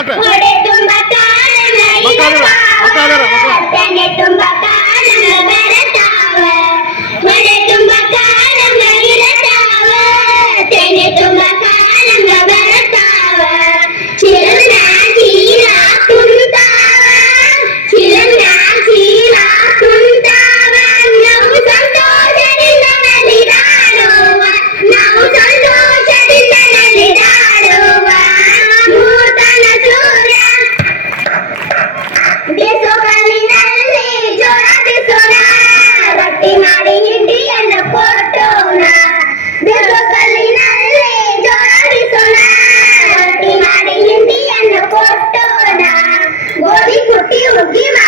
Cat മക്കാതെ മക്കാതെ മക്കാതെ Vila, Vila!